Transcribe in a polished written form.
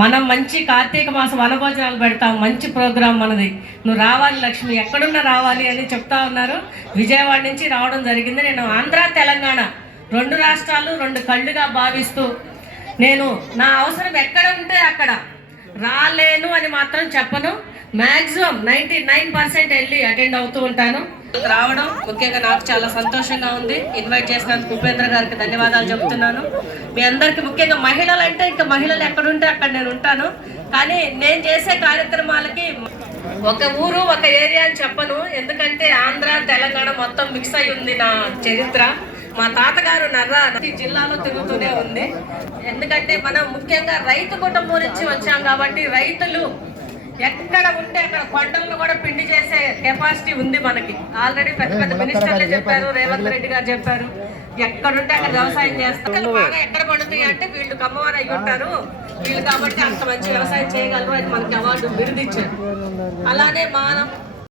మనం మంచి కార్తీక మాసం వనభోజనాలు పెడతాం, మంచి ప్రోగ్రాం మనది. నువ్వు రావాలి లక్ష్మి, ఎక్కడున్నా రావాలి అని చెప్తా ఉన్నారు. విజయవాడ నుంచి రావడం జరిగింది. నేను ఆంధ్ర తెలంగాణ 2 రాష్ట్రాలు 2 కళ్ళుగా భావిస్తూ నేను నా అవసరం ఎక్కడ ఉంటే అక్కడ రాలేను అని మాత్రం చెప్పను. మ్యాక్సిమం 99% వెళ్ళి అటెండ్ అవుతూ ఉంటాను. రావడం ముఖ్యంగా నాకు చాలా సంతోషంగా ఉంది. ఇన్వైట్ చేసినందుకు ఉపేంద్ర గారికి ధన్యవాదాలు చెప్తున్నాను. మీ అందరికి ముఖ్యంగా మహిళలు అంటే ఇంకా మహిళలు ఎక్కడుంటే అక్కడ నేను ఉంటాను. కానీ నేను చేసే కార్యక్రమాలకి ఒక ఊరు ఒక ఏరియా అని చెప్పను. ఎందుకంటే ఆంధ్ర తెలంగాణ మొత్తం మిక్స్ అయి ఉంది నా చరిత్ర. మా తాతగారు నర్రా జిల్లాలో తిరుగుతూనే ఉంది. ఎందుకంటే మనం ముఖ్యంగా రైతు కుటుంబం నుంచి వచ్చాం కాబట్టి రైతులు ఎక్కడ ఉంటే అక్కడ కొండలను కూడా పిండి చేసే కెపాసిటీ ఉంది మనకి. ఆల్రెడీ పెద్ద పెద్ద మినిస్టర్లే చెప్పారు, రేవంత్ రెడ్డి గారు చెప్పారు, ఎక్కడుంటే అక్కడ వ్యవసాయం చేస్తారు. బాగా ఎక్కడ పండుతాయి అంటే వీళ్ళు కమ్మవారు అయి ఉంటారు వీళ్ళు, కాబట్టి అంత మంచి వ్యవసాయం చేయగలరు అని మనకి అవార్డు బిరుదిచ్చారు. అలానే మనం